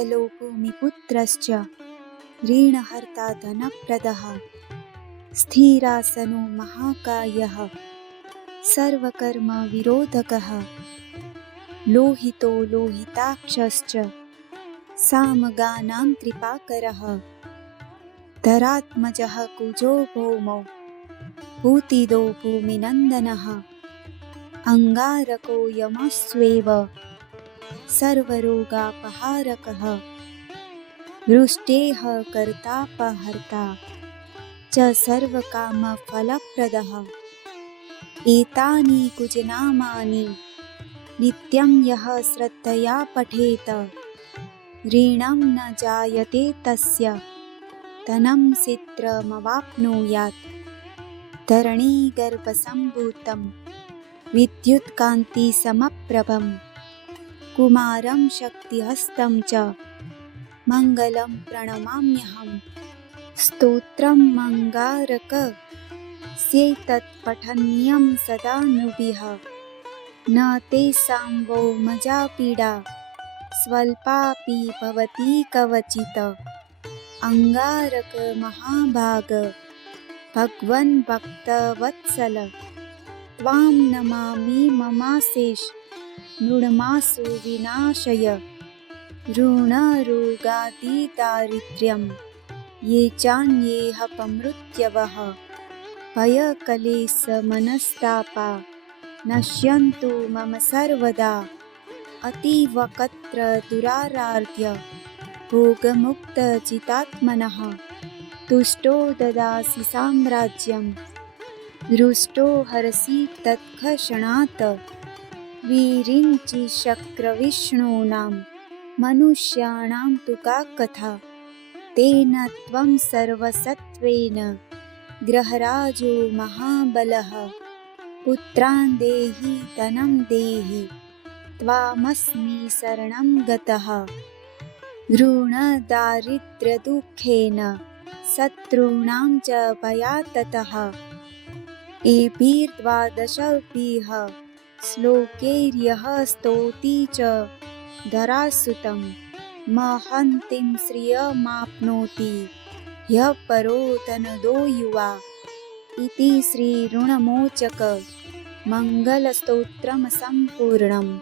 मंगलो भूमिपुत्रश्च ऋणहर्ता धनप्रदः स्थिरासनो महाकायः सर्वकर्म विरोधकः लोहितो लोहिताक्षश्च सामगानां कृपाकरः धरात्मजः कुजो भौमो भूतिदो भूमिनन्दनः अंगारको यमस्वेव सर्वरोगापहारकः वृष्टेः कर्तापहर्ता च सर्वकामफलप्रदः एतानि कुजनामानि नित्यं यः श्रद्धया पठेत ऋणं न जायते तस्य धनं सिद्धिमवाप्नुयात् धरणीगर्भसम्भूतं विद्युत्कान्तिसमप्रभं कुमारं शक्तिहस्तं च मङ्गलं प्रणमाम्यहम् स्तोत्रं मङ्गारकस्यैतत् पठनीयं सदा नृभिः न तेषां वो मजा पीडा स्वल्पापि भवति कवचित् अंगारक महाभाग भगवन् भक्तवत्सल त्वां नमामि ममाशेष मृण्मासु विनाशय ऋणरोगादिदारिद्र्यं ये चान्येह पमृत्यवः भयकलेशमनस्तापा नश्यन्तु मम सर्वदा अतीवकत्र दुराराध्य भोगमुक्तचितात्मनः तुष्टो ददासि साम्राज्यं रुष्टो हरसि तत्क्षणात् विरिञ्चि शक्रविष्णूनां मनुष्याणां तु का कथा तेन त्वं सर्वसत्त्वेन ग्रहराजो महाबलः पुत्रान् देहि धनं देहि त्वामस्मि शरणं गतः ऋणदारिद्र्यदुःखेन शत्रूणां च भयात्ततः एभिर्द्वादशभिः श्लोकैर्यः स्तौति च धरासुतं महन्तीं श्रियमाप्नोति ह्यः परो धनदो युवा इति श्री ऋणमोचक मंगलस्तोत्रम संपूर्णम्।